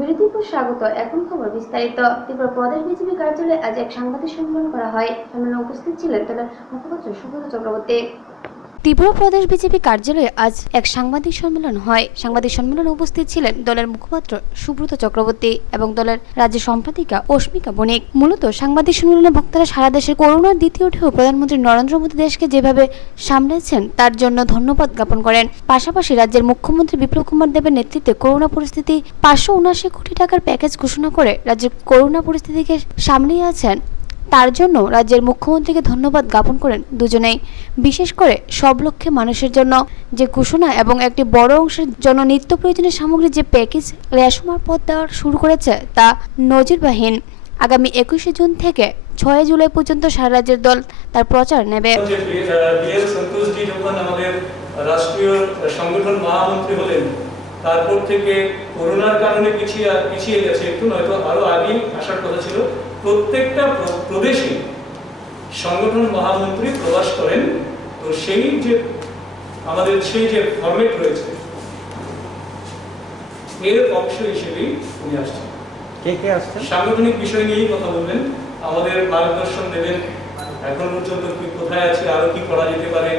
বিরতিপুর স্বাগত। এখন খবর বিস্তারিত। ত্রিপুরা প্রদেশ বিজেপি কার্যালয়ে আজ এক সাংবাদিক সম্মেলন করা হয়। সম্মেলনে উপস্থিত ছিলেন দলের মুখপাত্র সুব্রত চক্রবর্তী। ত্রিপুরা প্রদেশ বিজেপি কার্যালয়ে আজ এক সাংবাদিক সম্মেলন হয়। সাংবাদিক সম্মেলনে উপস্থিত ছিলেন দলের মুখপাত্র সুব্রত চক্রবর্তী এবং দলের রাজ্য সম্পাদিকা অস্মিকা বণিক। মূলত সাংবাদিক সম্মেলনে বক্তারা সারা দেশের করোনার দ্বিতীয় ঢেউ প্রধানমন্ত্রী নরেন্দ্র মোদী দেশকে যেভাবে সামলেছেন তার জন্য ধন্যবাদ জ্ঞাপন করেন। পাশাপাশি রাজ্যের মুখ্যমন্ত্রী বিপ্লব কুমার দেবের নেতৃত্বে করোনা পরিস্থিতি 579 কোটি টাকার প্যাকেজ ঘোষণা করে রাজ্যের করোনা পরিস্থিতিকে সামলিয়ে আছেন তার জন্য রাজ্যের মুখ্যমন্ত্রীকে ধন্যবাদ জ্ঞাপন করেন দুজনেই। বিশেষ করে সব লক্ষ্যে মানুষের জন্য যে ঘোষণা এবং একটি বড় অংশের জন্য নিত্য প্রয়োজনীয় সামগ্রী যে প্যাকেজ রেশমার পথ দেওয়ার শুরু করেছে তা নজিরবিহীন। আগামী 21শে জুন থেকে 6 জুলাই পর্যন্ত সারা রাজ্যের দল তার প্রচার নেবে। যখন আমাদের রাষ্ট্রীয় সংগঠন মহামন্ত্রী হলেন তারপর থেকে করোনার কারণে পিছিয়ে গেছে একটু, নয়তো আরো আগে আসার কথা ছিল। প্রত্যেকটা প্রদেশে সংগঠন মহামন্ত্রী প্রবাস করেন। তো সেই যে ফরম্যাট রয়েছে এর অংশ হিসেবেই উনি আসছেন। কে আসছেন? সাংগঠনিক বিষয় নিয়েই কথা বলবেন, আমাদের মার্গদর্শন দেবেন এখন পর্যন্ত কি কোথায় আছে, আরো কি করা যেতে পারে,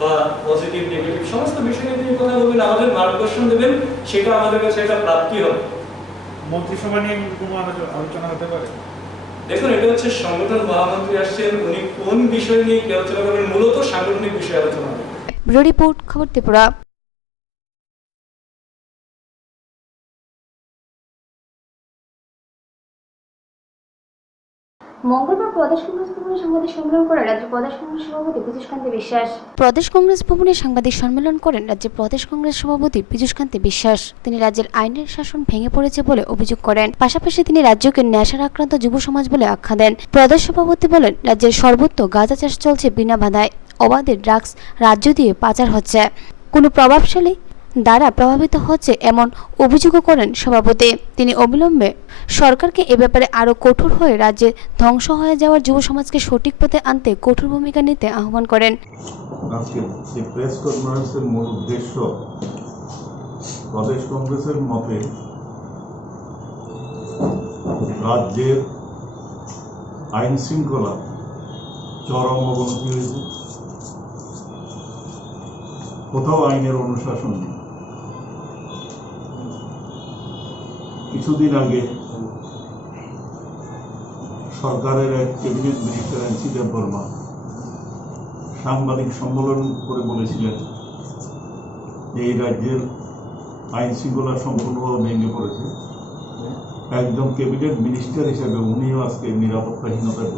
বা পজিটিভ নেগেটিভ সমস্ত বিষয় নিয়ে কথা বলবেন, আমাদের মার্গদর্শন দেবেন। সেটা আমাদের কাছে একটা প্রাপ্তি হবে। মন্ত্রিসভা নিয়ে কোনো আলোচনা হতে পারে? দেখুন, এটা হচ্ছে সংগঠন মহামন্ত্রী আসছেন, উনি কোন বিষয় নিয়ে কি আলোচনা করবেন, মূলত সাংগঠনিক বিষয়ে আলোচনা হবে। ব্যুরো রিপোর্ট, খবর ত্রিপুরা। মঙ্গলবার প্রদেশ কংগ্রেস ভবনে সাংবাদিক সম্মেলন করেন রাজ্য প্রদেশ কংগ্রেস সভাপতি পীযূষকান্তি বিশ্বাস। প্রদেশ কংগ্রেস ভবনে সাংবাদিক সম্মেলন করেন রাজ্যের প্রদেশ কংগ্রেস সভাপতি পীযূষকান্তি বিশ্বাস। তিনি রাজ্যের আইনের শাসন ভেঙে পড়েছে বলে অভিযোগ করেন। পাশাপাশি তিনি রাজ্যকে নেশার আক্রান্ত যুব সমাজ বলে আখ্যা দেন। প্রদেশ সভাপতি বলেন, রাজ্যের সর্বত্র গাঁজা চাষ চলছে বিনা বাধায়। অবাধে ড্রাগস রাজ্য দিয়ে পাচার হচ্ছে। কোনো প্রভাবশালী দ্বারা প্রভাবিত হচ্ছে এমন অভিযোগও করেন সভাপতি। তিনি অবিলম্বে সরকারকে এ ব্যাপারে আরও কঠোর হয়ে রাজ্যে ধ্বংস হয়ে যাওয়ার যুব সমাজকে সঠিক পথে আনতে কঠোর ভূমিকা নিতে আহ্বান করেন। আজকে এই প্রেস কনফারেন্সের মূল উদ্দেশ্য প্রদেশ কংগ্রেসের মতে রাজ্যের আইন শৃঙ্খলা চরম অবনতি হয়েছে। কোথাও আইনের অনুশাসন নেই। কিছুদিন আগে সরকারের এক ক্যাবিনেট মিনিস্টার এনসি দেববর্মা সাংবাদিক সম্মেলন করে বলেছিলেন এই রাজ্যের আইন শৃঙ্খলা সম্পূর্ণভাবে ভেঙে পড়েছে। একজন ক্যাবিনেট মিনিস্টার হিসেবে উনিও আজকে নিরাপত্তাহীনতায়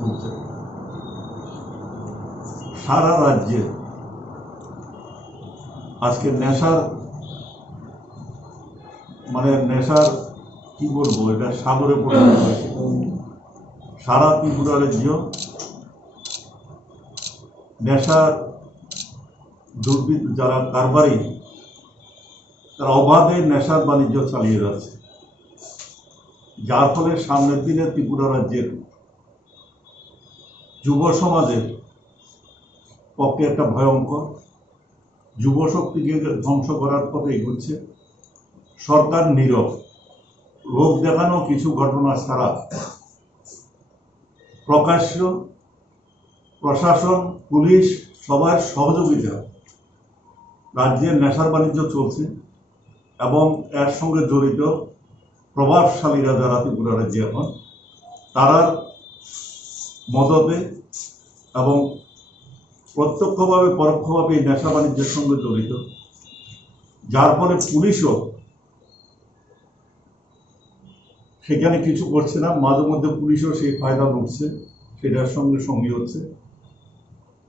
ভুগছেন। সারা রাজ্যে আজকে নেশার কি বলবো, এটা সাগরে পরিণত হয়েছে। সারা ত্রিপুরা রাজ্য নেশার দুর্বৃত্ত যারা কারবারি তারা অবাধে নেশার বাণিজ্য চালিয়ে যাচ্ছে, যার ফলে সামনের দিনে ত্রিপুরা রাজ্যের যুব সমাজের পক্ষে একটা ভয়ঙ্কর, যুব শক্তিকে ধ্বংস করার পথে এগোচ্ছে। সরকার নীরব, লোক দেখানো কিছু ঘটনা ছাড়া প্রকাশ্য প্রশাসন, পুলিশ সবার সহযোগিতা রাজ্যের নেশার বাণিজ্য চলছে এবং এর সঙ্গে জড়িত প্রভাবশালীরা যারা ত্রিপুরা রাজ্যে এখন তারা মদতে এবং প্রত্যক্ষভাবে পরোক্ষভাবে এই নেশা বাণিজ্যের সঙ্গে জড়িত, যার ফলে পুলিশও সেখানে কিছু করছে না। মাঝে মধ্যে পুলিশও সেই ফায়দা লুটছে, সেটার সঙ্গে সঙ্গী হচ্ছে।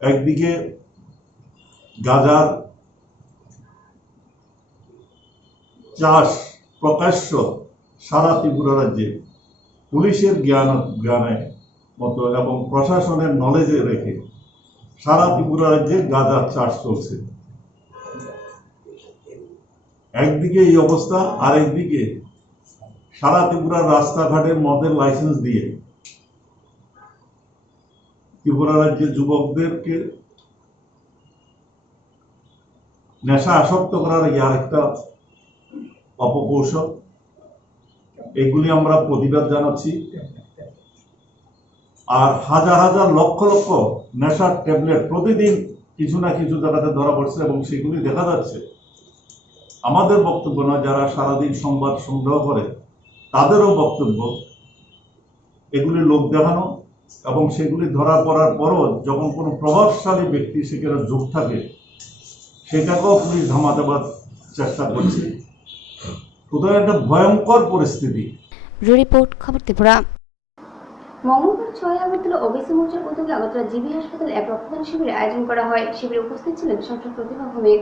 একদিকে গাঁজার চাষ প্রকাশ্য সারা ত্রিপুরা রাজ্যে পুলিশের জ্ঞানে মতো এবং প্রশাসনের নলেজে রেখে সারা ত্রিপুরা রাজ্যে গাঁজার চাষ চলছে। একদিকে এই অবস্থা, আরেকদিকে সারা ত্রিপুরার রাস্তাঘাটে মদের লাইসেন্স দিয়ে ত্রিপুরা রাজ্যের যুবকদেরকে নেশা আসক্ত করার আরেকটা অপকৌশল। এগুলি আমরা প্রতিবাদ জানাচ্ছি। আর হাজার হাজার লক্ষ লক্ষ নেশার ট্যাবলেট প্রতিদিন কিছু না কিছু জায়গাতে ধরা পড়ছে এবং সেগুলি দেখা যাচ্ছে। আমাদের বক্তব্য না, যারা সারাদিন সংবাদ সংগ্রহ করে তাদেরও বক্তব্য এগুলি লোক দেখানো, এবং সেগুলি ধরা পড়ার পরও যখন কোনো প্রভাবশালী ব্যক্তি সেখানে যোগ থাকে সেটাকেও পুলিশ ধামা দেওয়ার চেষ্টা করছে। সুতরাং একটা ভয়ঙ্কর পরিস্থিতি। রিপোর্ট, খবর ত্রিপুরা। মঙ্গলবার 6 আগরতলা ওবিসি মোর্চার উদ্যোগে আগরতলা জিবি হাসপাতালে এক রক্তদান শিবিরের আয়োজন করা হয়। শিবিরে উপস্থিত ছিলেন সাংসদ প্রতিভা ভৌমিক।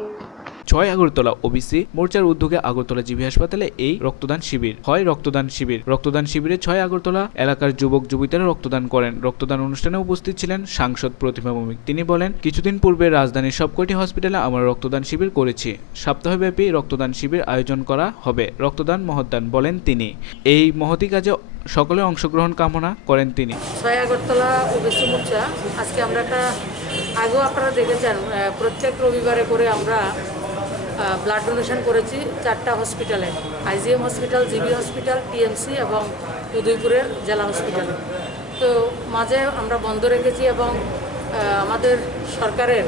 6 আগরতলা ওবিসি মোর্চার উদ্যোগে আগরতলা জিবি হাসপাতালে এই রক্তদান শিবির হয়। রক্তদান শিবিরে 6 আগরতলা এলাকার যুবক যুবতীরা রক্তদান করেন। রক্তদান অনুষ্ঠানে উপস্থিত ছিলেন সাংসদ প্রতিভা ভৌমিক। তিনি বলেন, কিছুদিন পূর্বে রাজধানীর সবকটি হসপিটালে আমরা রক্তদান শিবির করেছি। সপ্তাহব্যাপী রক্তদান শিবির আয়োজন করা হবে। রক্তদান মহৎদান বলেন তিনি। এই মহতি কাজে সকলে অংশগ্রহণ কামনা করেন তিনি। 6 আগরতলা ওবিসি মোর্চা আজকে আমরা একটা আগেও আপনারা দেখেছেন প্রত্যেক রবিবারে করে আমরা ব্লাড ডোনেশন করেছি 4টা হসপিটালে, IgM hospital, GB hospital, TMC এবং উদয়পুরের জেলা হসপিটালে। তো মাঝে আমরা বন্ধ রেখেছি এবং আমাদের সরকারের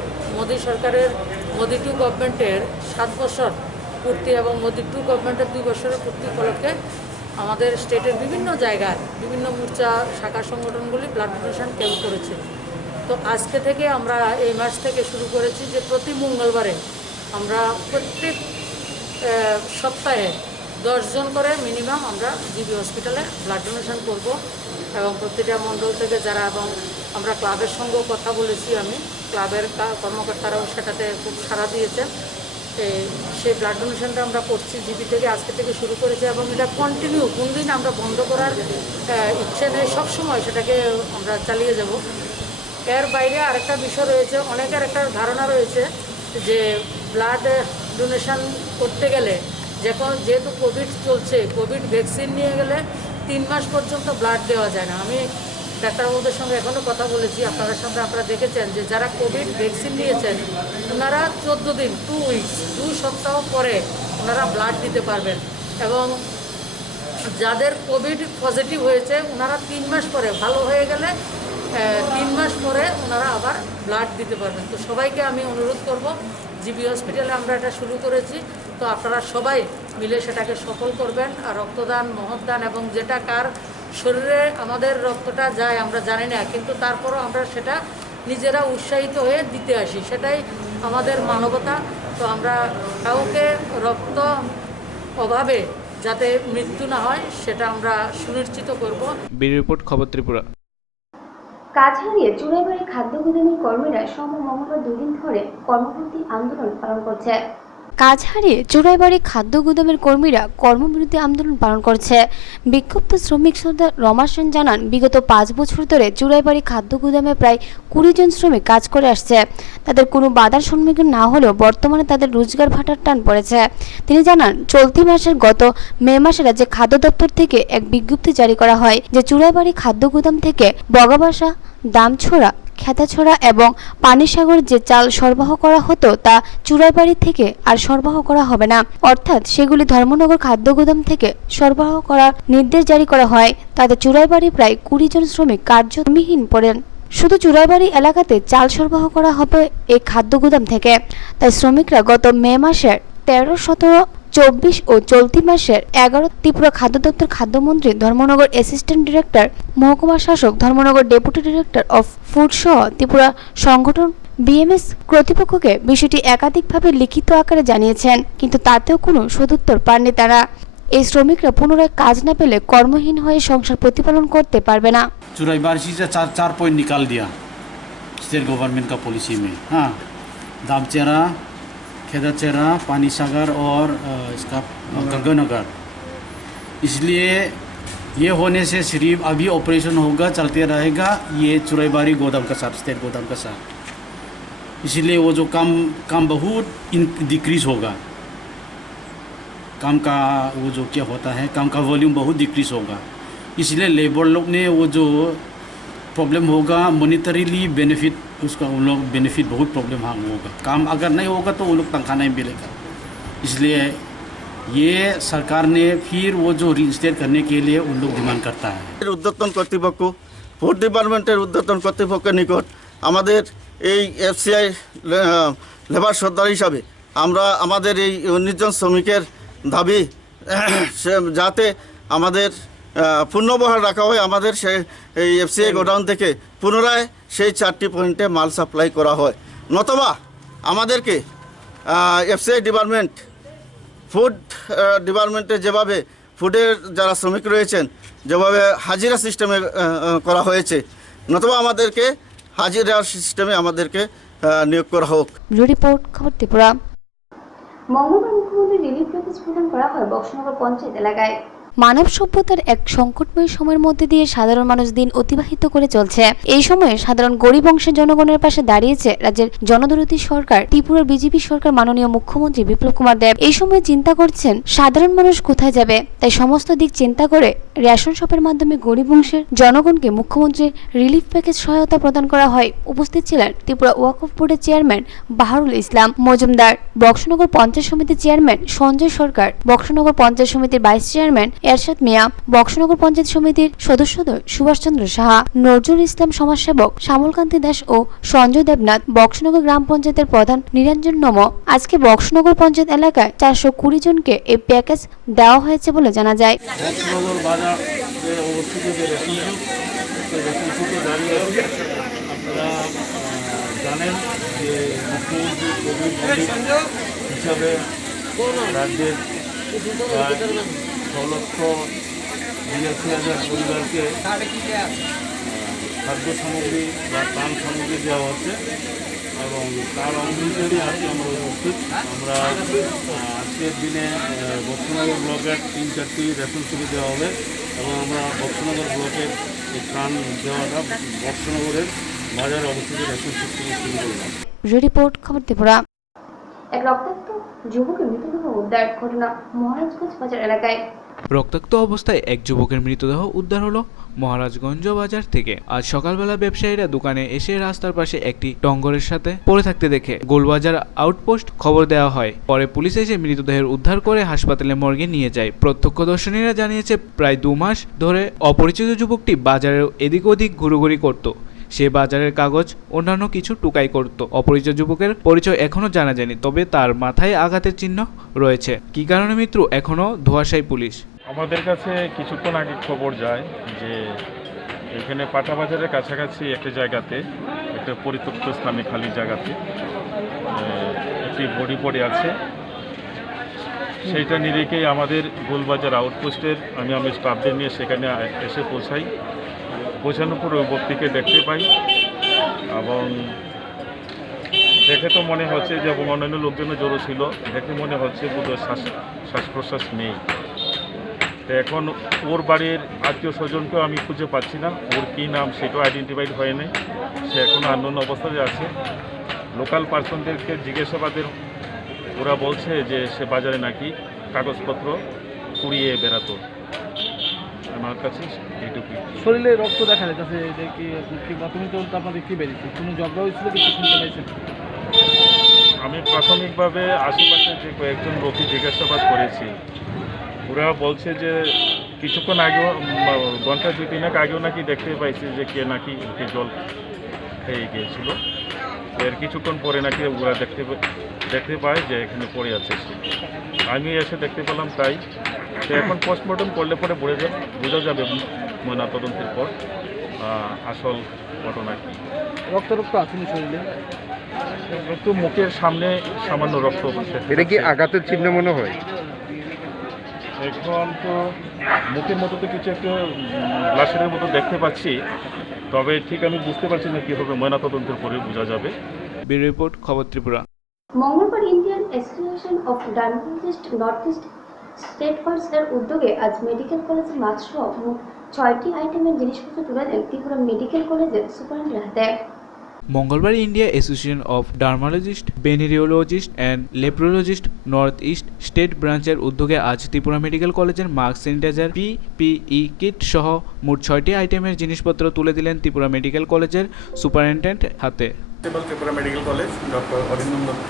মোদি 2 গভর্নমেন্টের 7 বছর পূর্তি এবং মোদি 2 গভর্নমেন্টের 2 বছরের পূর্তি উপলক্ষে আমাদের স্টেটের বিভিন্ন জায়গায় বিভিন্ন মোর্চা শাখা সংগঠনগুলি ব্লাড ডোনেশন ক্যাম্প করেছে। তো আজকে থেকে আমরা এই মাস থেকে শুরু করেছি যে প্রতি মঙ্গলবারে আমরা প্রত্যেক সপ্তাহে 10 জন করে মিনিমাম আমরা জিবি হসপিটালে ব্লাড ডোনেশন করব এবং প্রতিটা মণ্ডল থেকে যারা, এবং আমরা ক্লাবের সঙ্গেও কথা বলেছি, আমি ক্লাবের কর্মকর্তারাও সেটাতে খুব সাড়া দিয়েছেন। সেই ব্লাড ডোনেশনটা আমরা করছি জিবি থেকে আজকে থেকে শুরু করেছি এবং এটা কন্টিনিউ, কোনদিন আমরা বন্ধ করার ইচ্ছে নেই, সবসময় সেটাকে আমরা চালিয়ে যাব। এর বাইরে আরেকটা বিষয় রয়েছে, অনেকের একটা ধারণা রয়েছে যে ব্লাড ডোনেশন করতে গেলে যেহেতু কোভিড চলছে, কোভিড ভ্যাকসিন নিয়ে গেলে 3 মাস পর্যন্ত ব্লাড দেওয়া যায় না। আমি ডাক্তারবাবুদের সঙ্গে এখনও কথা বলেছি, আপনাদের সঙ্গে আপনারা দেখেছেন যে যারা কোভিড ভ্যাকসিন নিয়েছেন ওনারা 14 দিন 2 উইকস 2 সপ্তাহ পরে ওনারা ব্লাড দিতে পারবেন, এবং যাদের কোভিড পজিটিভ হয়েছে ওনারা 3 মাস পরে, ভালো হয়ে গেলে 3 মাস পরে ওনারা আবার ব্লাড দিতে পারবেন। তো সবাইকে আমি অনুরোধ করব, জিবি হসপিটালে আমরা এটা শুরু করেছি, তো আপনারা সবাই মিলে সেটাকে সফল করবেন। আর রক্তদান মহৎদান, এবং যেটা কার শরীরে আমাদের রক্তটা যায় আমরা জানি না, কিন্তু তারপরও আমরা সেটা নিজেরা উৎসাহিত হয়ে দিতে আসি, সেটাই আমাদের মানবতা। তো আমরা কাউকে রক্ত অভাবে যাতে মৃত্যু না হয় সেটা আমরা সুনিশ্চিত করব। ব্যুরো রিপোর্ট, খবর ত্রিপুরা। কাজ হারিয়ে চুড়াইবাড়ি খাদ্য গুদামের কর্মীরা মঙ্গলবার 2 দিন ধরে কর্মবিরতি আন্দোলন পালন করছে। কাজ হারিয়ে চুড়াইবাড়ি খাদ্য গুদামের কর্মীরা কর্মবিরতি আন্দোলন পালন করছে। বিক্ষুব্ধ শ্রমিক সর্দার রমা সেন জানান, বিগত 5 বছর ধরে চুড়াইবাড়ি খাদ্য গুদামে প্রায় 20 জন শ্রমিক কাজ করে আসছে। তাদের কোনো বাধার সম্মুখীন না হলেও বর্তমানে তাদের রোজগার ভাটার টান পড়েছে। তিনি জানান, চলতি মাসের গত মে মাসে রাজ্যে খাদ্য দপ্তর থেকে এক বিজ্ঞপ্তি জারি করা হয় যে চুড়াইবাড়ি খাদ্য গুদাম থেকে বগাবাসা, দামছড়া, খেতাছড়া এবং পানিসাগর যে চাল সরবরাহ করা হতো তা চুড়াইবাড়ি থেকে আর সরবরাহ করা হবে না, অর্থাৎ সেগুলি ধর্মনগর খাদ্য গুদাম থেকে সরবরাহ করার নির্দেশ জারি করা হয়। তাতে চুড়াইবাড়ি প্রায় 20 জন শ্রমিক কার্যহীন পড়েন। শুধু চুড়াইবাড়ি এলাকাতে চাল সরবরাহ করা হবে এই খাদ্য গুদাম থেকে। তাই শ্রমিকরা গত মে মাসের 13, 17, 24 ও চলতি মাসের 11 ত্রিপুরা খাদ্য দপ্তর খাদ্যমন্ত্রী, ধর্মনগর অ্যাসিস্ট্যান্ট ডিরেক্টর, মহকুমা শাসক, Dharmanagar deputy director of food সহ ত্রিপুরা সংগঠন বিএমএস কর্তৃপক্ষকে বিষয়টি একাধিকভাবে লিখিত আকারে জানিয়েছেন, কিন্তু তাতেও কোনো সদুত্তর পাননি তারা। এই শ্রমিকরা পুনরায় কাজ না পেলে কর্মহীন হয়ে সংসার প্রতিপালন করতে পারবে না। चुराईबाड़ी से 4 पॉइंट निकाल दिया स्टेट गवर्नमेंट का पॉलिसी में। हाँ, दामचेरा, खेदाचेरा, पानीसागर और इसका गंगानगर। इसलिए ये होने से सिर्फ अभी ऑपरेशन होगा, चलते रहेगा ये चुराईबाड़ी गोदाम का साथ, स्टेट गोदाम का साथ। इसलिए वो जो काम बहुत डिक्रीज होगा, काम का वो जो क्या होता है, काम का वॉल्यूम बहुत डिक्रीज होगा। इसलिए लेबर लोग ने वो जो प्रॉब्लम होगा मॉनिटरीली बेनिफिट, उसका उन लोग बेनिफिट बहुत प्रॉब्लम होगा। काम अगर नहीं होगा तो वो लोग तनख्वाह नहीं मिलेगा। इसलिए ये सरकार ने फिर वो जो रिजिस्टर करने के लिए उन लोग डिमांड करता है। ঊর্ধ্বতন কর্তৃপক্ষ ফুড ডিপার্টমেন্টের ঊর্ধ্বতন কর্তৃপক্ষের নিকট আমাদের এই এফসিআই লেবার সর্দার হিসাবে আমরা আমাদের এই 19 জন শ্রমিকের দাবি যাতে আমাদের পুনর্বহাল রাখা হয়, আমাদের এই এফসিআই গোডাউন থেকে পুনরায় সেই 4টি পয়েন্টে মাল সাপ্লাই করা হয়, নতবা আমাদেরকে এফসিআই ডিপার্টমেন্ট ফুড ডিপার্টমেন্টে যেভাবে ফুডের যারা শ্রমিক রয়েছেন যেভাবে হাজিরা সিস্টেমে করা হয়েছে, নতুবা আমাদেরকে হাজিরা সিস্টেমে আমাদেরকে নিয়োগ করা হোক। রিপোর্ট খবর ত্রিপুরা। মঙ্গলবার মুখ্যমন্ত্রী রিলিফ প্যাকেজ প্রদান করা হয় বক্সনগর পঞ্চায়েত এলাকায়। মানব সভ্যতার এক সংকটময় সময়ের মধ্যে দিয়ে সাধারণ মানুষ দিন অতিবাহিত করে চলছে। এই সময়ে সাধারণ গরিব অংশের জনগণের পাশে দাঁড়িয়েছে রাজ্যের জনদরদী সরকার, ত্রিপুরার বিজেপি সরকার, মাননীয় মুখ্যমন্ত্রী বিপ্লব কুমার দেব। এই সময় চিন্তা করছেন সাধারণ মানুষ কোথায় যাবে, তাই সমস্ত দিক চিন্তা করে রেশন শপের মাধ্যমে গরিব অংশের জনগণকে মুখ্যমন্ত্রীর রিলিফ প্যাকেজ সহায়তা প্রদান করা হয়। উপস্থিত ছিলেন ত্রিপুরা ওয়াকফ বোর্ডের চেয়ারম্যান বাহারুল ইসলাম মজুমদার, বক্সনগর পঞ্চায়েত সমিতির চেয়ারম্যান সঞ্জয় সরকার, বক্সনগর পঞ্চায়েত সমিতির ভাইস চেয়ারম্যান এরশাদ মিয়া, বক্সনগর পঞ্চায়েত সমিতির সদস্যদ্বয় সুভাষচন্দ্র সাহা, নজরুল ইসলাম সমাজসেবক শ্যামলকান্তি দাস ও সঞ্জয় দেবনাথ, বক্সনগর গ্রাম পঞ্চায়েতের প্রধান নিরঞ্জন নম। আজকে বক্সনগর পঞ্চায়েত এলাকায় 420 জনকে এই প্যাকেজ দেওয়া হয়েছে বলে জানা যায়। বক্সনগর বাজার অবস্থিত যে রেশন দাঁড়িয়ে আছে, আপনারা জানেন যে মুখ্যমন্ত্রী কোভিড হিসাবে রাজ্যের 6,82,000 পরিবারকে খাদ্য সামগ্রী বা ত্রাণ সামগ্রী দেওয়া হচ্ছে এবং তার অঙ্গ হিসেবে আজকে আমরা উপস্থিত। আমরা আজকের দিনে বক্সনগর ব্লকের 3-4টি রেশন ছবি দেওয়া হবে এবং আমরা বক্সনগর ব্লকের এই ত্রাণ দেওয়াটা বক্সনগরের বাজারে অবস্থিত রেশন ছবি থেকে শুরু করলাম। রিপোর্ট খবর ত্রিপুরা। এক রক্তাক্ত যুবকের মৃতদেহ উদ্ধার ঘটনা মহারাজগঞ্জ বাজার এলাকায়। রক্তাক্ত অবস্থায় এক যুবকের মৃতদেহ উদ্ধার হলো মহারাজগঞ্জ বাজার থেকে। আজ সকালবেলা ব্যবসায়ীরা দোকানে এসে রাস্তার পাশে একটি টঙ্গরের সাথে পড়ে থাকতে দেখে গোলবাজার আউটপোস্ট খবর দেওয়া হয়। পরে পুলিশ এসে মৃতদেহের উদ্ধার করে হাসপাতালে মর্গে নিয়ে যায়। প্রত্যক্ষদর্শীরা জানিয়েছে প্রায় 2 মাস ধরে অপরিচিত যুবকটি বাজারের এদিক ওদিক ঘুরোঘুরি করত। সে বাজারের কাগজ অন্যান্য কিছু টুকাই করত। অপরিচিত যুবকের পরিচয় এখনো জানা যায়নি, তবে তার মাথায় আঘাতের চিহ্ন রয়েছে। কি কারণে মৃত্যু এখনো ধোঁয়াশায় পুলিশ। আমাদের কাছে কিছুক্ষণ আগে খবর যায় যে এখানে পাটা বাজারের কাছাকাছি একটা জায়গাতে, একটা পরিত্যক্ত স্থানে খালি জায়গাতে একটি বডি পড়ে আছে। সেইটা নিরিখেই আমাদের গোলবাজার আউটপোস্টের আমি স্টাফদের নিয়ে সেখানে এসে পৌঁছাই। পৌঁছানোর পর ওই ব্যক্তিকে দেখতে পাই এবং দেখে তো মনে হচ্ছে যে অন্যান্য লোকজনের জড়ো ছিল, দেখে মনে হচ্ছে বোধহয় শ্বাস প্রশ্বাস নেই। তো এখন ওর বাড়ির আত্মীয় স্বজনকেও আমি খুঁজে পাচ্ছি না, ওর কী নাম সেটাও আইডেন্টিফাইড হয় নাই, সে এখনও আননোন অবস্থায় আছে। লোকাল পার্সনদেরকে জিজ্ঞাসাবাদের ওরা বলছে যে সে বাজারে নাকি কাগজপত্র কুড়িয়ে বেড়াতো। আমার কাছে এইটুকুই। শরীরে রক্ত দেখা যাচ্ছে, এটা কি প্রাথমিক তদন্ত আপনাদের কি বেরিয়েছে? কোনো ঝগড়া হয়েছিল, কিছু শুনতে পাইছেন? আমি প্রাথমিকভাবে আশেপাশে যে কয়েকজন লোককে জিজ্ঞাসাবাদ করেছি, ওরা বলছে যে কিছুক্ষণ আগেও, ঘন্টা 2-3 আগেও নাকি দেখতে পাইছি যে কে নাকি জল খেয়ে গিয়েছিল। এর কিছুক্ষণ পরে নাকি ওরা দেখতে পায় যে এখানে পড়ে আছে সে। আমি এসে দেখতে পেলাম তাই। তো এখন পোস্টমর্টম করলে পরে বোঝা যাবে ময়নাতদন্তের পর আসল ঘটনা কি। রক্ত আসেনি শরীরে? একটু মুখের সামনে সামান্য রক্ত। এটা কি আঘাতের চিহ্ন মনে হয়? এখন তো মুখের মতো তো কিছু একটা গ্লাসের মতো দেখতে পাচ্ছি, তবে ঠিক আমি বুঝতে পারছি না কি হবে, ময়নাতদন্তের পরে বোঝা যাবে। ব্যুরো রিপোর্ট, খবর ত্রিপুরা। মঙ্গলবার Indian association of dermatologist north east state ফার্স্টের উদ্যোগে আজ মেডিকেল কলেজের মাত্র মোট 6টি আইটেমের জিনিসপত্র তুলে দেন ত্রিপুরা মেডিকেল কলেজের সুপারিনটেন্ডেন্টের হাতে। মঙ্গলবার India association of dermatologist, venereologist and leprologist north east state ব্রাঞ্চের উদ্যোগে আজ ত্রিপুরা মেডিকেল কলেজের মাস্ক, স্যানিটাইজার, PPE কিট সহ মোট 6টি আইটেমের জিনিসপত্র তুলে দিলেন ত্রিপুরা মেডিকেল কলেজের সুপারিনটেন্ডেন্টের হাতে। Tripura medical college doctor Arindam Dutta,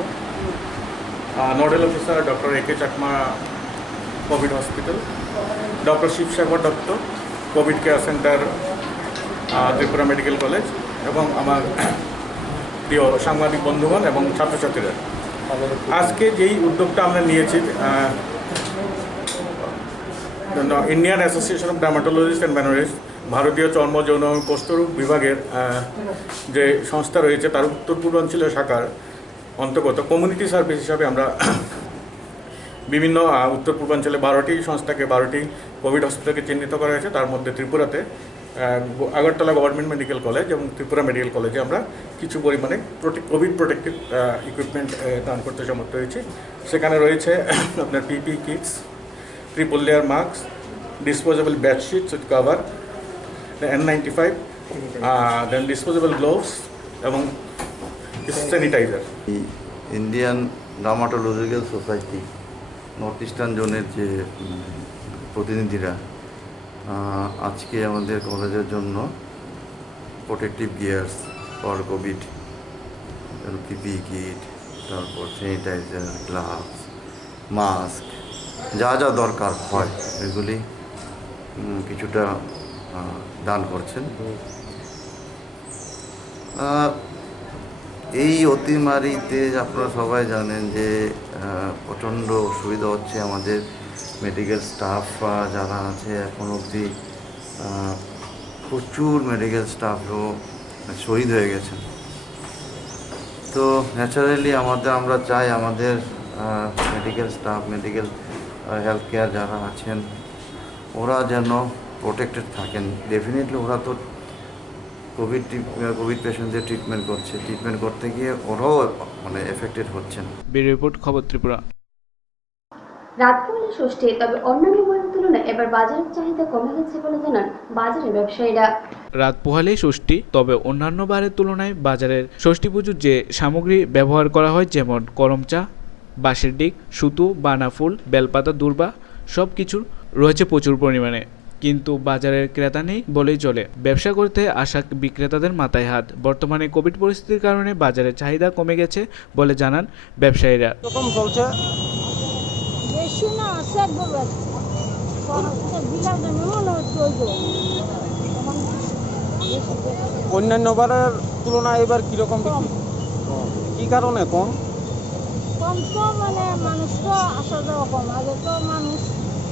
nodal officer doctor AK Chakma Covid hospital, doctor Sivasagar Dutta Covid care centre, Tripura medical college এবং আমার প্রিয় সাংবাদিক বন্ধুগণ এবং ছাত্রছাত্রীরা, আজকে যেই উদ্যোগটা আমরা নিয়েছি Indian association of dermatologist and venerist, ভারতীয় চর্ম যৌন এবং কোষ্ঠরোগ বিভাগের যে সংস্থা রয়েছে তার উত্তর পূর্বাঞ্চলীয় শাখার অন্তর্গত কমিউনিটি সার্ভিস হিসাবে আমরা বিভিন্ন উত্তর পূর্বাঞ্চলে 12টি সংস্থাকে 12টি কোভিড হসপিটালকে চিহ্নিত করা হয়েছে। তার মধ্যে ত্রিপুরাতে আগরতলা গভর্নমেন্ট মেডিকেল কলেজ এবং ত্রিপুরা মেডিকেল কলেজে আমরা কিছু পরিমাণে কোভিড প্রোটেক্টিভ ইকুইপমেন্ট দান করতে সমর্থ হয়েছি। সেখানে রয়েছে আপনার PP kits, triple layer mask, disposable bedsheets with cover, N95, then disposable gloves এবং sanitizer. Indian dermatological society north eastern জোনের যে প্রতিনিধিরা আজকে আমাদের কলেজের জন্য protective gears for COVID, PP kit, তারপর স্যানিটাইজার, গ্লাভস, মাস্ক, যা যা দরকার হয় এগুলি কিছুটা দান করছেন। এই অতিমারিতে আপনারা সবাই জানেন যে প্রচণ্ড অসুবিধা হচ্ছে আমাদের মেডিকেল স্টাফ যারা আছে। এখন অবধি প্রচুর মেডিকেল স্টাফও শহীদ হয়ে গেছেন। তো ন্যাচারালি আমরা চাই আমাদের medical staff, medical health care যারা আছেন ওরা যেন প্রোটেক্টেড থাকেন। ডেফিনেটলি ওরা তো কোভিড পেশেন্টদের ট্রিটমেন্ট করতে গিয়ে ওরাও মানে এফেক্টেড হচ্ছেন। ব্যুরো রিপোর্ট, খবর ত্রিপুরা। রাত পোহালে ষষ্ঠী, তবে অন্যান্য বারের তুলনায় এবার বাজারের চাহিদা কমে গেছে বলে জানান বাজারের ব্যবসায়ীরা। রাত পোহালেই ষষ্ঠী, তবে অন্যান্য বারের তুলনায় বাজারের ষষ্ঠী পুজোর যে সামগ্রী ব্যবহার করা হয়, যেমন করমচা, বাঁশের ডিক, সুতো, বানাফুল, বেলপাতা, দূর্বা, সব কিছুর রয়েছে প্রচুর পরিমাণে। কিন্তু বাজারের ক্রেতা নেই বলেই চলে। ব্যবসা করতে আসা বিক্রেতাদের মাথায় হাত। বর্তমানে কোভিড পরিস্থিতির কারণে বাজারের চাহিদা কমে গেছে বলে জানান ব্যবসায়ীরা। অন্যান্য বারের তুলনায় এবার কিরকম কি কারণে কম? কম তো মানে মানুষ তো আসা যাওয়া কম। আগে তো মানুষ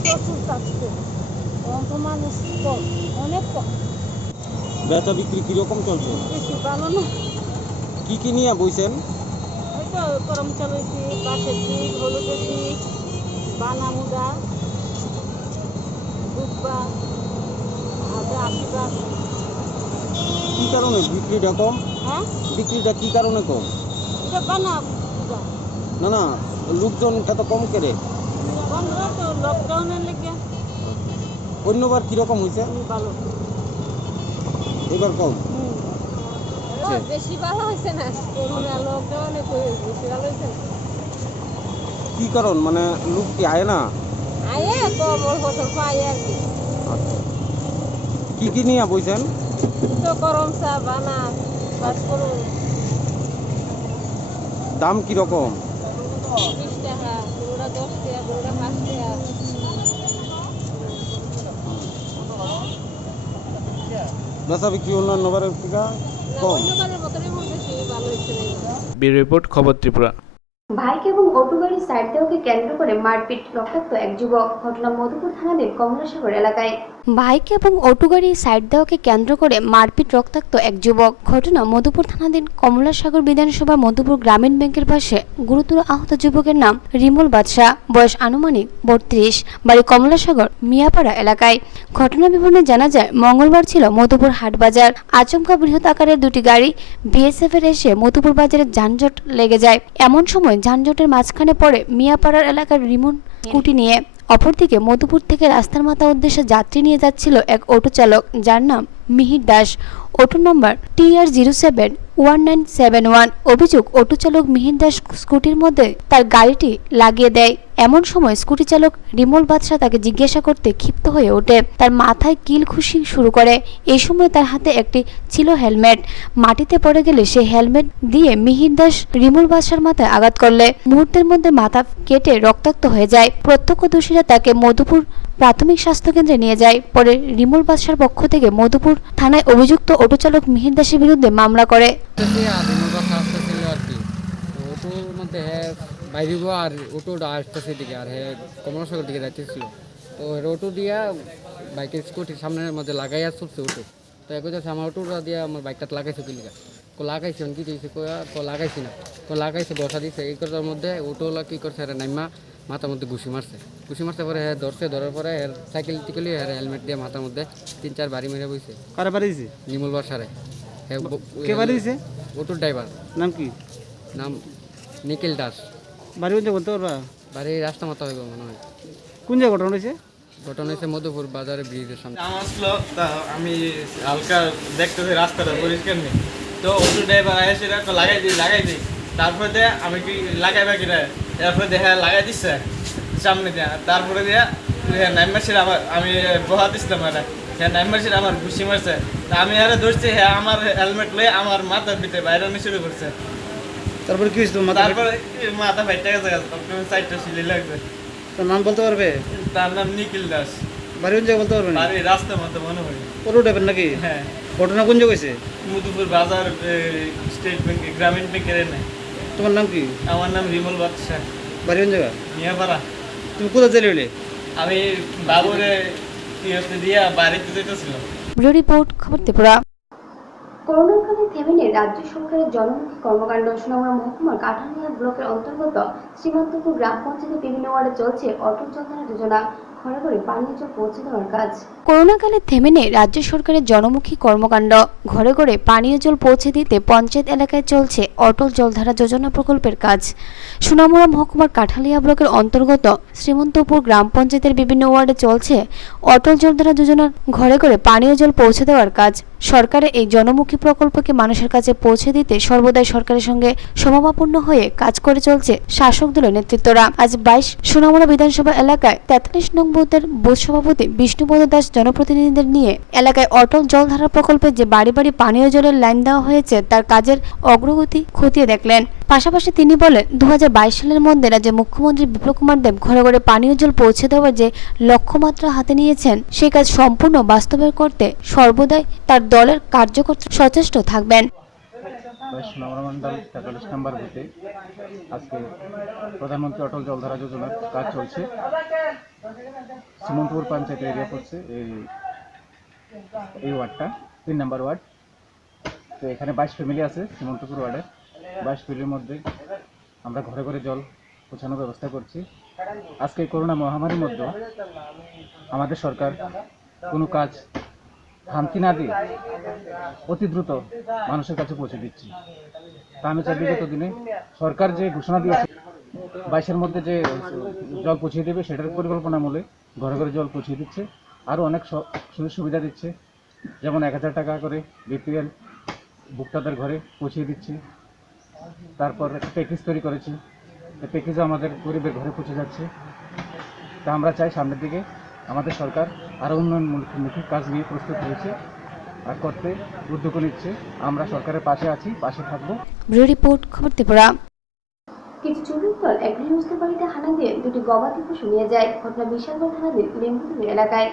প্রচুর থাকতো, এখন তো মানুষ কম, অনেক কম। বেচা বিক্রি কিরকম চলছে? বেশি ভালো না। কি নিয়ে বইছেন? ওই তো গরম চালাইছি, বাঁশের দিক, হলুদের দিক, বানামুদা, দুব্বা, আশীর্বাদ। কি কারণে বিক্রিটা কম? হ্যাঁ, বিক্রিটা কি কারণে কম? এটা বানা না লোকজন এত কম করে বন্ধ তো লকডাউনের লেগে। অন্যবার কিরকম হয়েছে? ভালো, এবার কম। বেশি ভালো হয়েছে না, লকডাউনে বেশি ভালো হয়েছে না। কি কারণ মানে লোক কি আয় না? আয়ে কম ফসল পাই আর কি। কি নিয়ে বইছেন? তো গরম চা, বানা, বাস করুন। দাম কিরকম? 20 টাকা, কোনোটা 10 টাকা, কোনোটা 5 টাকা। বেচা বিক্রি অন্যান্য বারের থেকে কম। অন্যবারের মতনই বেশি ভালো হয়েছে। ব্যুরো রিপোর্ট, খবর ত্রিপুরা। ভাইকে এবং অটো গাড়ির সাইড দেওয়াকে কেন্দ্র করে মারপিট, রক্তাক্ত এক যুবক। ঘটনা মধুপুর থানাধীন কমলাসাগর এলাকায়। বাইক এবং অটো গাড়ির সাইড দেওয়াকে কেন্দ্র করে মারপিট, রক্তাক্ত এক যুবক। ঘটনা মধুপুর থানাধীন কমলাসাগর বিধানসভা মধুপুর গ্রামীণ ব্যাংকের পাশে। গুরুতর আহত যুবকের নাম রিমল বাদশাহ, বয়স আনুমানিক 32, বাড়ি কমলাসাগর মিয়াপাড়া এলাকায়। ঘটনা বিবরণে জানা যায়, মঙ্গলবার ছিল মধুপুর হাট বাজার। আচমকা বৃহৎ আকারের দুটি গাড়ি বিএসএফ এর এসে মধুপুর বাজারে যানজট লেগে যায়। এমন সময় যানজটের মাঝখানে পড়ে মিয়াপাড়ার এলাকার রিমন স্কুটি নিয়ে। অপরদিকে মধুপুর থেকে রাস্তার মাথা উদ্দেশ্যে যাত্রী নিয়ে যাচ্ছিল এক অটো চালক, যার নাম মিহির দাস। অটো নম্বর TR071971। অভিযোগ, অটো চালক মিহির দাস স্কুটির মধ্যে তার গাড়িটি লাগিয়ে দেয়। এমন সময় স্কুটি চালক রিমল বাদশাহ তাকে জিজ্ঞাসা করতে ক্ষিপ্ত হয়ে ওঠে, তার মাথায় কিল ঘুষি শুরু করে। এই সময় তার হাতে একটি ছিল হেলমেট, মাটিতে পড়ে গেলে সে হেলমেট দিয়ে মিহির দাস রিমল বাদশার মাথায় আঘাত করলে মুহূর্তের মধ্যে মাথা কেটে রক্তাক্ত হয়ে যায়। প্রত্যক্ষদর্শীরা তাকে মধুপুর প্রাথমিক স্বাস্থ্য কেন্দ্রে নিয়ে যায়। পরে রিমল বাদশার পক্ষ থেকে মধুপুর থানায় অভিযুক্ত অটো চালক মিহির দাসের বিরুদ্ধে মামলা করে। অটোর মধ্যে বাইরিব আর অটোটা আসতেছে দিকে আর কমলাসাগর দিকে যাইতেছিল, তো অটো দিয়া বাইকের স্কুটির সামনের মধ্যে লাগাইয়া চলছে অটো। তো এক যাচ্ছে আমার অটোটা দিয়ে আমার বাইকটা লাগাইছে কিলিকা লাগাইছে কি দিয়েছে লাগাইছি না, তো লাগাইছে বসা দিচ্ছে। এই কথার মধ্যে অটোলা কী করছে নাইমা মাথার মধ্যে ঘুষি মারছে পরে ধরার পরে সাইকেল টিকলি হেলমেট দিয়ে মাথার মধ্যে 3-4 বাড়ি মেরে বইছে। কারা বাড়িছে? নিমল বাসারে। কে বাড়িছে? অটোর ড্রাইভার। নাম কি? নাম নিখিল দাস। বাড়ি কোন বলতে পারবা? বাড়ি রাস্তা মাথা হইব মনে হয়। কোন জায়গায় ঘটনা হয়েছে? ঘটনা হয়েছে মধুপুর বাজারে ব্রিজের সামনে। আমার আসলো তা আমি হালকা দেখতেছি রাস্তাটা পরিষ্কার নেই, তো অটো ড্রাইভার এসে লাগাই দিই। তারপরে আমি কি লাগাইবা কিনা, তারপরে দেখা লাগাই দিচ্ছে সামনে দিয়া। তারপরে দিয়া নাইমাসির আমার আমি বহা দিচ্ছিলাম নাইমাসির আমার ঘুষি মারছে। তা আমি ধরছি আমার হেলমেট লয়ে আমার মাথার ভিতরে বাইরে শুরু করছে। তারপরে কি হয়েছিল? তারপরে মাথা ফাইটে গেছে, সাইডটা সিলি লাগবে। তার নাম বলতে পারবে? তার নাম নিখিল দাস। বাড়ি কোন জায়গায় বলতে পারবে? বাড়ি রাস্তার মধ্যে মনে হয়। অটো ড্রাইভার নাকি? হ্যাঁ। ঘটনা কোন জায়গায় হয়েছে? মধুপুর বাজার স্টেট ব্যাংক গ্রামীণ ব্যাংকের এনে। তোমার নাম কি? আমার নাম রিমল বাদশাহ। বাড়ি কোন জায়গা? মিয়াপাড়া। তুমি কোথায় চলে এলে? আমি বাবুরে দিয়া বাড়িতে যেতেছিলাম। ব্যুরো রিপোর্ট, খবর ত্রিপুরা। করোনাকালে থেমে নেই রাজ্য সরকারের জনমুখী কর্মকাণ্ড। সোনামুড়া মহকুমার কাঠালিয়া ব্লকের অন্তর্গত শ্রীমন্তপুর গ্রাম পঞ্চায়েতের বিভিন্ন ওয়ার্ডে চলছে অটল যোজনা যোজনা, ঘরে ঘরে পানীয় জল পৌঁছে দেওয়ার কাজ। করোনাকালে থেমে নেই রাজ্য সরকারের জনমুখী কর্মকাণ্ড। ঘরে ঘরে পানীয় জল পৌঁছে দিতে পঞ্চায়েত এলাকায় চলছে অটল জলধারা যোজনা প্রকল্পের কাজ। সোনামুড়া মহকুমার কাঠালিয়া ব্লকের অন্তর্গত শ্রীমন্তপুর গ্রাম পঞ্চায়েতের বিভিন্ন ওয়ার্ডে চলছে অটল জলধারা যোজনার ঘরে ঘরে পানীয় জল পৌঁছে দেওয়ার কাজ। সরকারের এই জনমুখী প্রকল্পকে মানুষের কাছে পৌঁছে দিতে সর্বদাই সরকারের সঙ্গে সমভাবাপন্ন হয়ে কাজ করে চলছে শাসক দলের নেতৃত্বরা। আজ 22 সোনামুড়া বিধানসভা এলাকায় 43 নং বুথের বুথ সভাপতি বিষ্ণুপদ দাস জনপ্রতিনিধিদের নিয়ে এলাকায় অটল জলধারা প্রকল্পে যে বাড়ি বাড়ি পানীয় জলের লাইন দেওয়া হয়েছে তার কাজের অগ্রগতি খতিয়ে দেখলেন। পাশাপাশি তিনি বলেন 2022 সালের মধ্যে রাজ্যের মুখ্যমন্ত্রী বিপ্লব কুমার দেব ঘরে ঘরে পানীয় জল পৌঁছে দেওয়ার যে লক্ষ্যমাত্রা হাতে নিয়েছেন সেই কাজ সম্পূর্ণ বাস্তবায়ন করতে সর্বদাই তার দলের কার্যকর্তা সচেষ্ট থাকবেন। সোনামুড়া মন্ডল 43 নম্বর বুথে আজকে প্রধানমন্ত্রী অটল জলধারা যোজনার কাজ চলছে। শ্রীমন্তপুর পঞ্চায়েত এরিয়া পড়ছে এই ওয়ার্ডটা 3 নম্বর ওয়ার্ড। তো এখানে 22 ফ্যামিলি আছে শ্রীমন্তপুর ওয়ার্ডে। 22 ফ্যামিলির মধ্যে আমরা ঘরে ঘরে জল পৌঁছানোর ব্যবস্থা করছি। আজকে করোনা মহামারীর মধ্যে আমাদের সরকার কোনো কাজ থামতি না দিয়ে অতি দ্রুত মানুষের কাছে পৌঁছে দিচ্ছি। তা আমি চাই বিগত দিনে সরকার যে ঘোষণা দিয়েছে 22-এর মধ্যে যে জল পৌঁছে দেবে সেটার পরিকল্পনা মূলে ঘরে ঘরে জল পৌঁছে দিচ্ছে। আরও অনেক সুযোগ সুবিধা দিচ্ছে, যেমন 1000 টাকা করে বিপিএল ভোক্তাদের ঘরে পৌঁছে দিচ্ছি। তারপর একটা প্যাকেজ তৈরি করেছি, এই প্যাকেজও আমাদের গরিবের ঘরে পৌঁছে যাচ্ছে। তা আমরা চাই সামনের দিকে আমাদের সরকার আরও উন্নয়নমুখী কাজ নিয়ে প্রস্তুত হয়েছে আর করতে উদ্যোগ নিচ্ছে। আমরা সরকারের পাশে আছি, পাশে থাকবো। ব্যুরো রিপোর্ট, খবর ত্রিপুরা। কিছু চোরের দল এক গৃহস্থ বাড়িতে হানা দিয়ে দুটি গবাদি পশু নিয়ে যায়। ঘটনা বিশালগড় থানাধীন লেম্বুতলী এলাকায়।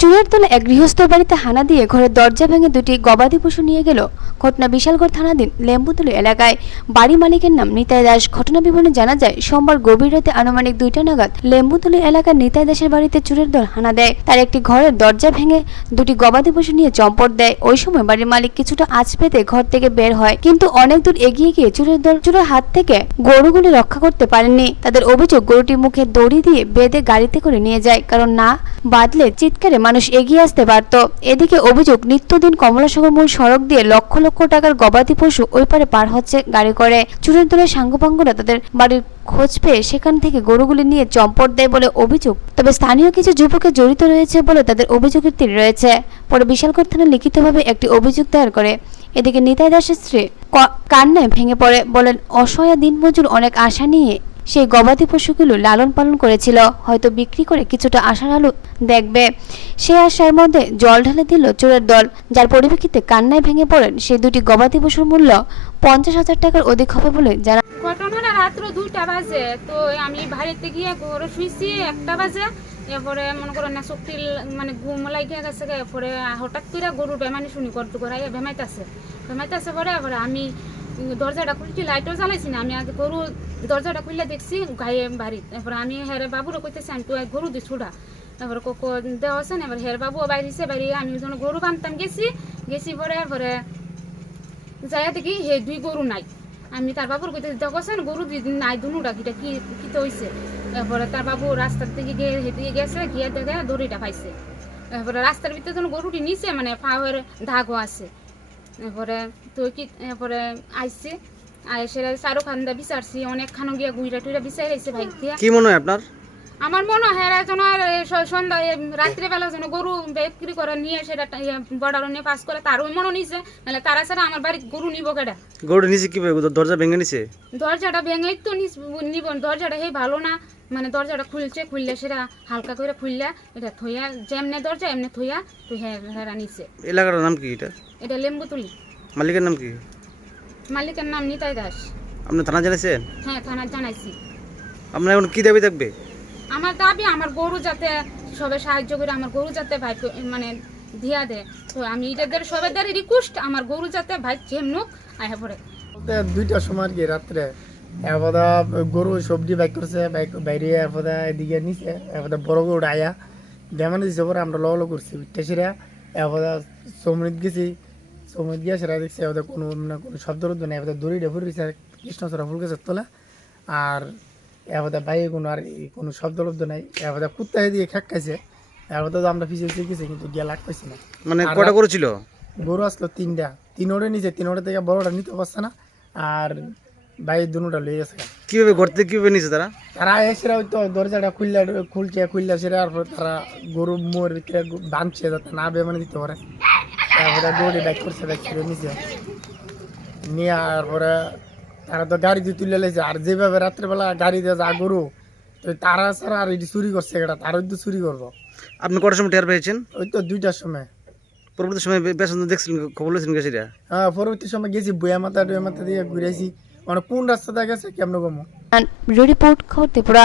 চোরের দল এক গৃহস্থর বাড়িতে হানা দিয়ে ঘরের দরজা ভেঙে দুটি গবাদি পশু নিয়ে গেল। ঘটনা বিশালগড় থানাধীন লেম্বুতলী এলাকায়। বাড়ি মালিকের নাম নিতাই দাস। ঘটনা বিবরণে জানা যায় সোমবার গভীর রাতে আনুমানিক 2টা নাগাদ লেম্বুতলী এলাকার নিতাই দাসের বাড়িতে চোরের দল হানা দেয়। তার একটি ঘরের দরজা ভেঙে দুটি গবাদি পশু নিয়ে চম্পট দেয়। ওই সময় বাড়ির মালিক কিছুটা আঁচ পেতে ঘর থেকে বের হয়, কিন্তু অনেক দূর এগিয়ে গিয়ে চোরের দল চোরের হাত থেকে গরুগুলি রক্ষা করতে পারেননি। তাদের অভিযোগ গরুটি মুখে দড়ি দিয়ে বেঁধে গাড়িতে করে নিয়ে যায়, কারণ না বাঁধলে চিৎকারে মানুষ এগিয়ে আসতে পারত। এদিকে অভিযোগ, নিত্যদিন কমলাসাগর মূল সড়ক দিয়ে লক্ষ লক্ষ টাকার গবাদি পশু ওই পারে পার হচ্ছে গাড়ি করে। চুরের দলের সাঙ্গপাঙ্গরা তাদের বাড়ির খোঁজ পেয়ে সেখান থেকে গরুগুলি নিয়ে চম্পট দেয় বলে অভিযোগ। তবে স্থানীয় কিছু যুবকে জড়িত রয়েছে বলে তাদের অভিযোগের তীর রয়েছে। পরে বিশালগড় থানায় লিখিতভাবে একটি অভিযোগ দায়ের করে। এদিকে নিতাই দাসের স্ত্রী কান্নায় ভেঙে পড়ে, বলেন অসহায় দিনমজুর অনেক আশা নিয়ে সেই গবাদি পশুগুলো লালন পালন করেছিল, হয়তো বিক্রি করে কিছুটা আশার আলো দেখবে। সেই আশার মধ্যে জল ঢেলে দিল চোরের দল, যার পরিপ্রেক্ষিতে কান্নায় ভেঙে পড়েন সেই দুটি গবাদি পশুর মূল্য 50,000 টাকার অধিক হবে বলে জানা। ঘটনাটা রাত্র 2টা বাজে, তো আমি বাড়িতে গিয়ে ঘরে শুয়েছি 1টা বাজে। এরপরে মনে করেন না শক্তি মানে ঘুম লাগিয়ে গেছে, এরপরে হঠাৎ করে গরু বেমানি শুনি করতে করে বেমাইতেছে পরে এরপরে আমি দরজাটা খুলছি, লাইটও জ্বালাইছি না, আমি আগে গরু দরজাটা খুললে দেখছি গায়ে বাড়ি। এরপরে আমি হেরে বাবুরও কইতেছি আমি তো গরু দিয়ে ছুড়া, এরপরে কোকো দেওয়া আছে না, এবার হের বাবুও বাইরেছে, বাইরে আমি যখন গরু বানতাম গেছি পরে এরপরে যাইয়া দেখি হে 2 গরু নাই। আমি তার বাবুর কইতেছি দেখছেন গরু 2 দিন নাই, দুনুটা কিটা কি তো হইছে। এরপরে তার বাবু রাস্তার দিকে হেঁটে গেছে, গিয়ে দেখে দড়িটা পাইছে। এরপরে রাস্তার ভিতরে যখন গরুটি নিচে মানে পাওয়ার দাগও আছে। এরপরে আইসি আইসে চারোখানটা বিচারছি, অনেকখানো গিয়া গুইরা টুইরা বিচার আইসে ভাই দিয়া। কি মনে হয় আপনার? আমার মনে হয় একজন সন্ধ্যা রাত্রিবেলা যেন গরু বিক্রি করে নিয়ে সেটা বর্ডার নিয়ে পাস করে, তার ওই মনে নিছে, নাহলে তারা ছাড়া আমার বাড়ির গরু নিব কেডা? গরু নিচে কি দরজা ভেঙে নিছে? দরজাটা ভেঙেই তো নিব, দরজাটা হে ভালো না, মানে দরজাটা খুললে সেটা হালকা করে খুললে এটা থইয়া যেমনে দরজা এমনি থইয়া তো হেরা নিছে। এলাকার নাম কি এটা? এটা লেম্বুতুলি। মালিকের নাম কি? মালিকের নাম নিতাই দাস। আপনি থানা জানাইছেন? হ্যাঁ, থানা জানাইছি। আপনার এখন কি দাবি থাকবে? আমার দাবি আমার গরু যাতে সবাই সাহায্য করে, আমার গরু যাতে ভাই মানে দিয়া দেয়। তো আমি এদের সবাইদের রিকোয়েস্ট, আমার গরু যাতে ভাই যেমনুক আয়া পড়ে। 2টার সময় আর কি রাত্রে এরপরে গরু সবজি বাইক করছে, বাইরে এরপরে এদিকে নিচে এরপরে বড় গরুটা আয়া বেমানে দিচ্ছে। পরে আমরা লগ করছি উঠতেছিরা, এরপরে সমৃদ্ধ গেছি, সমৃদ্ধ গিয়ে সেটা দেখছি এবার কোনো শব্দ রোধ নেই, এবার দড়িটা ফুল দিচ্ছে কৃষ্ণচূড়া ফুল গাছের তোলা। আর এরপরে বাইরে কোনো শব্দ লব্ধ নাই, এরপরে কুত্তা দিয়ে খেক খাইছে। এরপরে তো আমরা পিছিয়ে শিখেছি কিন্তু গিয়ে লাগ পাইছি না। মানে কটা গরু ছিল? গরু আসলো 3টা, 3ওটা নিচে, 3ওটা থেকে বড়টা নিতে পারছে না, আর বাইরে দুটা লয়ে গেছে। কিভাবে ঘর থেকে কিভাবে নিছে তারা? তারা এসেরা হয়তো দরজাটা খুলছে সেটা, তারপর তারা গরু মোর ভিতরে বাঁধছে যাতে না বেমানে দিতে পারে। তারপরে গরুটি ব্যাক করছে, ব্যাক করে নিচে নিয়ে তারপরে তারা তো গাড়ি দিয়ে তুলে লেছে। আর যেভাবে রাত্রেবেলা গাড়ি দিয়ে যা গরু, তো তারা ছাড়া আর এটি চুরি করছে, এটা তারও তো চুরি করবো। আপনি কটার সময় টের পেয়েছেন? ওই তো 2টার সময়। পরবর্তী সময় বেসন দেখছিলেন, খবর লেছিলেন গেছিরা? হ্যাঁ, পরবর্তী সময় গেছি বইয়া মাথা দিয়ে ঘুরেছি, মানে কোন রাস্তাটা গেছে কেমন গমো। রিপোর্ট খবর ত্রিপুরা।